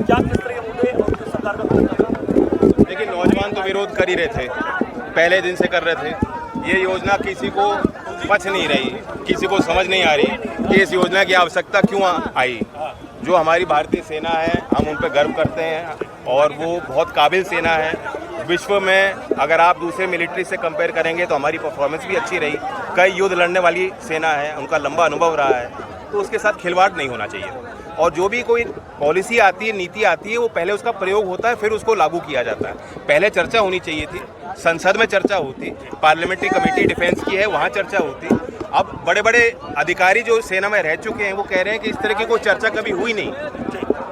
क्या किस तरह के मुद्दे और सरकार का? देखिए, नौजवान तो विरोध कर ही रहे थे, पहले दिन से कर रहे थे। ये योजना किसी को पच नहीं रही, किसी को समझ नहीं आ रही कि इस योजना की आवश्यकता क्यों आई। जो हमारी भारतीय सेना है, हम उन पर गर्व करते हैं और वो बहुत काबिल सेना है। विश्व में अगर आप दूसरे मिलिट्री से कंपेयर करेंगे तो हमारी परफॉर्मेंस भी अच्छी रही। कई युद्ध लड़ने वाली सेना है, उनका लंबा अनुभव रहा है, तो उसके साथ खिलवाड़ नहीं होना चाहिए। और जो भी कोई पॉलिसी आती है, नीति आती है, वो पहले उसका प्रयोग होता है, फिर उसको लागू किया जाता है। पहले चर्चा होनी चाहिए थी, संसद में चर्चा होती, पार्लियामेंट्री कमेटी डिफेंस की है, वहाँ चर्चा होती। अब बड़े बड़े अधिकारी जो सेना में रह चुके हैं वो कह रहे हैं कि इस तरह की कोई चर्चा कभी हुई नहीं।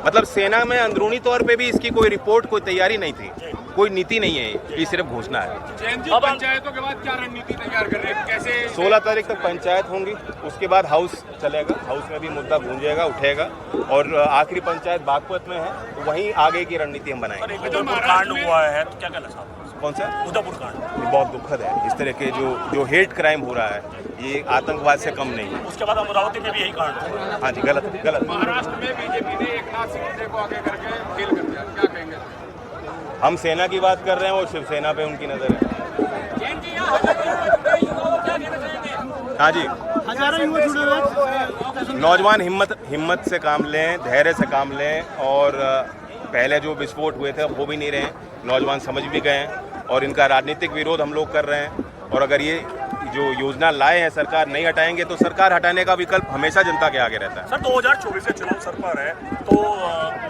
मतलब सेना में अंदरूनी तौर पे भी इसकी कोई रिपोर्ट, कोई तैयारी नहीं थी, कोई नीति नहीं है, ये सिर्फ घोषणा है। अब पंचायतों के बाद क्या रणनीति तैयार कर रहे हैं, कैसे? 16 तारीख तक पंचायत होंगी, उसके बाद हाउस चलेगा, हाउस में भी मुद्दा गूंजेगा, उठेगा। और आखिरी पंचायत बागपत में है, तो वहीं आगे की रणनीति हम बनाएंगे। उदयपुर कांड हुआ है तो क्या कहना चाहते हैं? कौन सा? उदयपुर कांड ये बहुत दुखद है। इस तरह के जो हेट क्राइम हो रहा है, ये आतंकवाद से कम नहीं है। उसके बाद अमरावती में भी यही कांड हुआ। हाँ जी, गलत। महाराष्ट्र में बीजेपी ने एकनाथ शिंदे को आगे करके फेल कर दिया, क्या कहेंगे? हम सेना की बात कर रहे हैं, वो शिवसेना पे उनकी नज़र है। हाँ जी, हजारों युवा जुड़े हुए। नौजवान हिम्मत से काम लें, धैर्य से काम लें। और पहले जो विस्फोट हुए थे अब हो भी नहीं रहे हैं, नौजवान समझ भी गए हैं और इनका राजनीतिक विरोध हम लोग कर रहे हैं। और अगर ये जो योजना लाए हैं सरकार नहीं हटाएंगे तो सरकार हटाने का विकल्प हमेशा जनता के आगे रहता है। सर 2024 के चुनाव सर पर है, तो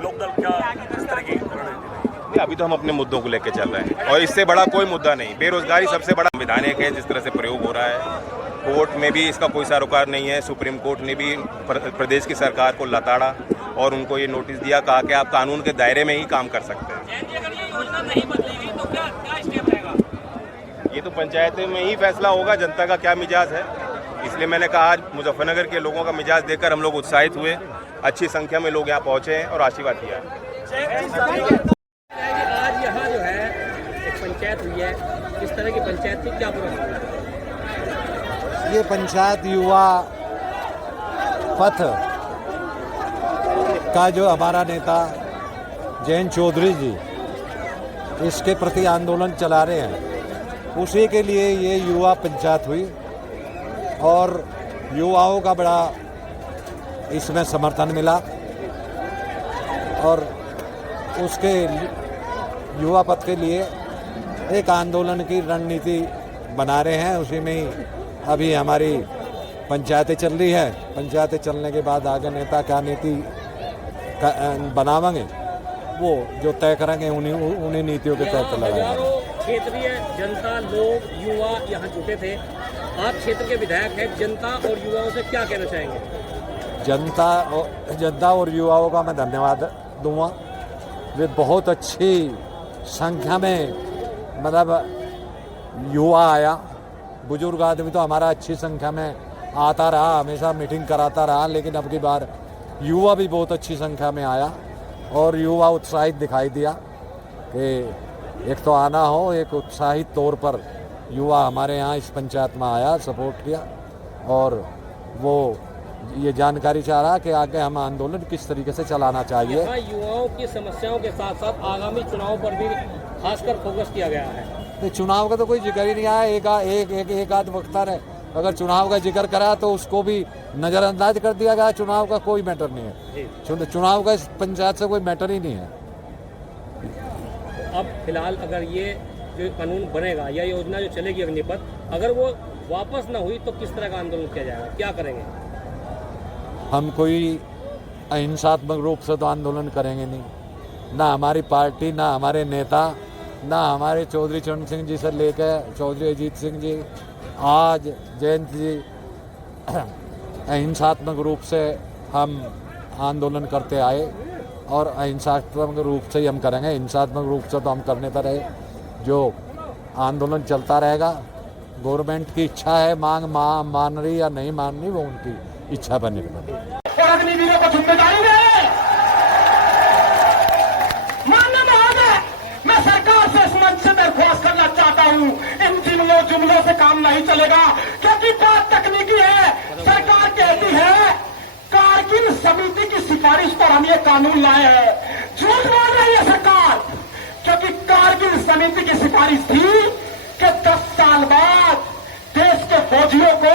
लोकदल क्या इस तरह की रणनीति? अभी तो हम अपने मुद्दों को लेकर चल रहे हैं और इससे बड़ा कोई मुद्दा नहीं। बेरोजगारी सबसे बड़ा संवैधानिक है जिस तरह से प्रयोग हो रहा है। कोर्ट में भी इसका कोई सरोकार नहीं है। सुप्रीम कोर्ट ने भी प्रदेश की सरकार को लताड़ा और उनको ये नोटिस दिया, कहा कि आप कानून के दायरे में ही काम कर सकते हैं। ये तो पंचायत में ही फैसला होगा जनता का क्या मिजाज है। इसलिए मैंने कहा आज मुजफ्फरनगर के लोगों का मिजाज देखकर हम लोग उत्साहित हुए। अच्छी संख्या में लोग यहाँ पहुँचे हैं और आशीर्वाद दिया है। आज यहाँ जो है एक पंचायत हुई है, इस तरह की पंचायत थी, क्या पूरा? ये पंचायत युवा पथ का जो हमारा नेता जयंत चौधरी जी इसके प्रति आंदोलन चला रहे हैं, उसी के लिए ये युवा पंचायत हुई और युवाओं का बड़ा इसमें समर्थन मिला और उसके युवा पथ के लिए एक आंदोलन की रणनीति बना रहे हैं। उसी में ही अभी हमारी पंचायतें चल रही है। पंचायतें चलने के बाद आगे नेता क्या नीति बनावेंगे वो जो तय करेंगे उन्हीं नीतियों के तहत लगाएंगे। क्षेत्रीय जनता, लोग, युवा यहाँ जुटे थे। आप क्षेत्र के विधायक हैं, जनता और युवाओं से क्या कहना चाहेंगे? जनता और युवाओं का मैं धन्यवाद दूंगा। वे बहुत अच्छी संख्या में मतलब युवा आया। बुजुर्ग आदमी तो हमारा अच्छी संख्या में आता रहा, हमेशा मीटिंग कराता रहा, लेकिन अब की बार युवा भी बहुत अच्छी संख्या में आया और युवा उत्साहित दिखाई दिया कि एक तो आना हो, एक उत्साहित तौर पर युवा हमारे यहाँ इस पंचायत में आया, सपोर्ट किया और वो ये जानकारी चाह रहा कि आगे हम आंदोलन किस तरीके से चलाना चाहिए। यहाँ युवाओं की समस्याओं के साथ साथ आगामी चुनाव पर भी खासकर फोकस किया गया है। तो चुनाव का तो कोई जिक्र ही नहीं आया। एक आध वक्ता है, अगर चुनाव का जिक्र करा तो उसको भी नज़रअंदाज कर दिया गया। चुनाव का कोई मैटर नहीं है, चुनाव का इस पंचायत से कोई मैटर ही नहीं है। अब फिलहाल अगर ये जो कानून बनेगा या योजना जो चलेगी अग्निपथ, अगर वो वापस ना हुई तो किस तरह का आंदोलन किया जाएगा, क्या करेंगे? हम कोई अहिंसात्मक रूप से तो आंदोलन करेंगे नहीं। ना हमारी पार्टी, ना हमारे नेता, ना हमारे चौधरी चरण सिंह जी से लेकर चौधरी अजीत सिंह जी, आज जयंत जी, अहिंसात्मक रूप से हम आंदोलन करते आए और अहिंसात्मक रूप से ही हम करेंगे। हिंसात्मक रूप से तो हम करने पर रहे, जो आंदोलन चलता रहेगा। गवर्नमेंट की इच्छा है, मांग मान रही या नहीं मान रही वो उनकी इच्छा पर निर्भर है। अग्निवीरों को जिम्मेदारी है। माननीय महोदय, मैं सरकार से इस मंच से दरख्वास्त करना चाहता हूँ, इन जुमलों से काम नहीं चलेगा, क्योंकि बात तकनीकी है। सरकार कहती है कारगिल समिति की सिफारिश पर हम ये कानून लाए हैं। जो सिफारिश थी कि 10 साल बाद देश के फौजियों को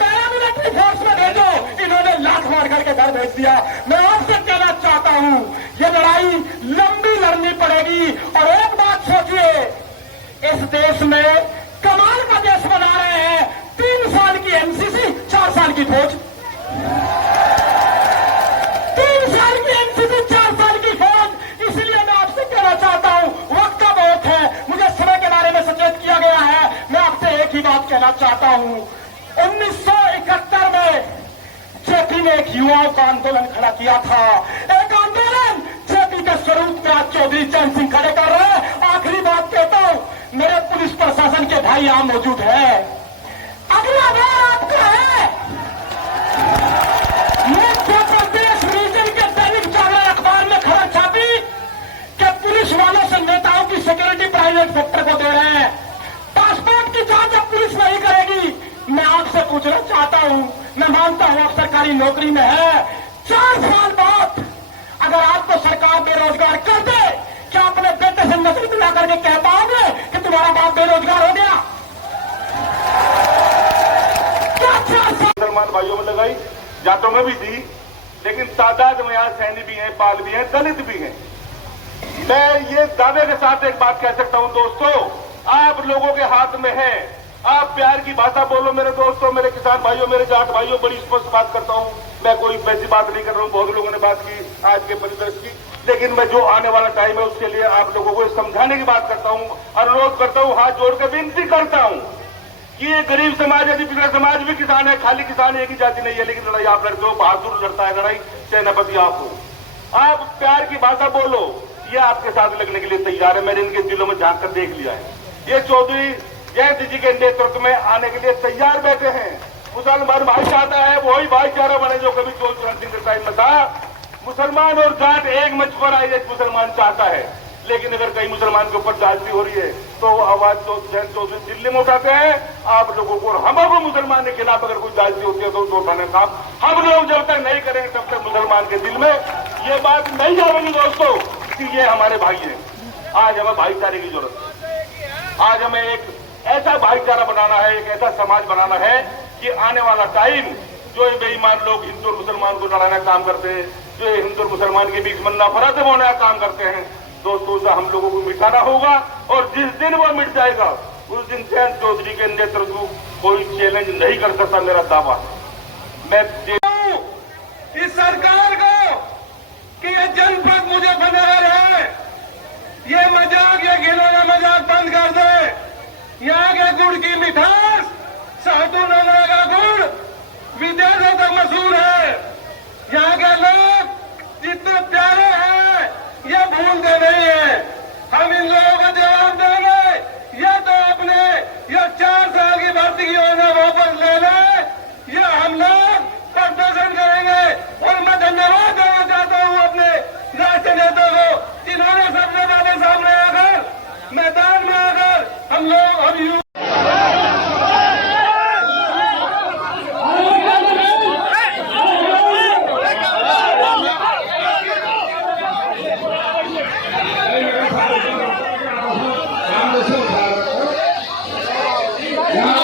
पैरामिलिट्री फोर्स में भेजो। इन्होंने लाख मार करके घर भेज दिया। मैं आपसे कहना चाहता हूं, ये लड़ाई लंबी लड़नी पड़ेगी। और एक बात सोचिए, इस देश में कमाल का देश बना रहे हैं। 3 साल की एनसीसी, 4 साल की फौज। 3 साल की एनसीसी, 4 साल की फौज। इसलिए मैं आपसे कहना चाहता हूं, वक्त का बहुत है, मुझे समय के बारे में सचेत किया गया है। मैं आपसे एक ही बात कहना चाहता हूं, 1971 में जेपी ने एक युवाओं का आंदोलन खड़ा किया था। एक आंदोलन जेपी के स्वरूप में आज चौधरी चरण सिंह खड़े कर रहे हैं। आखिरी बात कहता हूं, मेरे पुलिस प्रशासन के भाई यहां मौजूद है। अगला बार आपका है। मध्य प्रदेश रीजन के दैनिक जागरण अखबार में खबर छापी कि पुलिस वालों से नेताओं की सिक्योरिटी प्राइवेट सेक्टर को दे रहे हैं। पासपोर्ट की जांच अब पुलिस नहीं करेगी। मैं आपसे पूछना चाहता हूं, मैं मानता हूं आप सरकारी नौकरी में है, 4 साल बाद अगर आपको सरकार बेरोजगार कर दे, क्या अपने बेटे से नौकरी दिला करके कह पाओगे कि तुम्हारा बाप बेरोजगार हो गया? क्या 4 साल मुसलमान भाइयों में लगाई, जातों में भी दी, लेकिन तादाद में यहाँ सैनी भी हैं, पाल भी हैं, दलित भी हैं। मैं ये दावे के साथ एक बात कह सकता हूं दोस्तों, आप लोगों के हाथ में है। आप प्यार की भाषा बोलो मेरे दोस्तों, मेरे किसान भाइयों, मेरे जाट भाइयों, बड़ी स्पष्ट बात करता हूं। मैं कोई वैसी बात नहीं कर रहा हूं, बहुत लोगों ने बात की आज के परिदृश्य की, लेकिन मैं जो आने वाला टाइम है उसके लिए आप लोगों को समझाने की बात करता हूं, अनुरोध करता हूं, हाथ जोड़ के विनती करता हूं कि ये गरीब समाज, यदि पिछड़ा समाज भी किसान है, खाली किसान एक ही जाति नहीं है, लेकिन लड़ाई आप लड़ते हो, बहादुर लड़ता है लड़ाई, सेनापति आप हो। आप प्यार की भाषा बोलो, ये आपके साथ लगने के लिए तैयार है। मैंने इनके दिलों में झांक कर देख लिया है। ये चौधरी जयंत जी के नेतृत्व में आने के लिए तैयार बैठे हैं। मुसलमान भाई चाहता है वही भाईचारा बने जो कभी चौधरी चरण सिंह के टाइम में था। मुसलमान और जाट एक मंच पर आए, एक मुसलमान चाहता है, लेकिन अगर कहीं मुसलमान के ऊपर जाति हो रही है तो आवाज जयंत चौधरी दिल्ली में उठाते हैं। आप लोगों को, हमको मुसलमान के खिलाफ अगर कोई जाति होती है तो उसको उठाने का काम हम लोग जब तक नहीं करेंगे तब तक मुसलमान के दिल में ये बात नहीं जाएगी दोस्तों कि ये हमारे भाई हैं। आज हमें भाईचारे की जरूरत है। आज हमें एक ऐसा भाईचारा बनाना है, एक ऐसा समाज बनाना है कि आने वाला टाइम जो बेईमान लोग हिंदू और मुसलमान को लड़ाने का काम करते हैं, जो हिंदू और मुसलमान के बीच में नफरत होने का काम करते हैं, दोस्तों उसे हम लोगों को मिटाना होगा। और जिस दिन वो मिट जाएगा उस दिन जयंत चौधरी के नेतृत्व कोई चैलेंज नहीं कर सकता, मेरा दावा है। मैं इस सरकार को कि ये जनपद मुझे बनाया है, ये मजाक, ये घिनौना मजाक बंद कर दे। यहाँ के गुड़ की मिठास, साधु नमरा का गुड़ विदेशों तक मशहूर है। यहाँ के लोग जितने प्यारे हैं ये भूलते नहीं है। हम इन लोगों को जवाब देंगे, ये तो अपने ये 4 साल की भर्ती की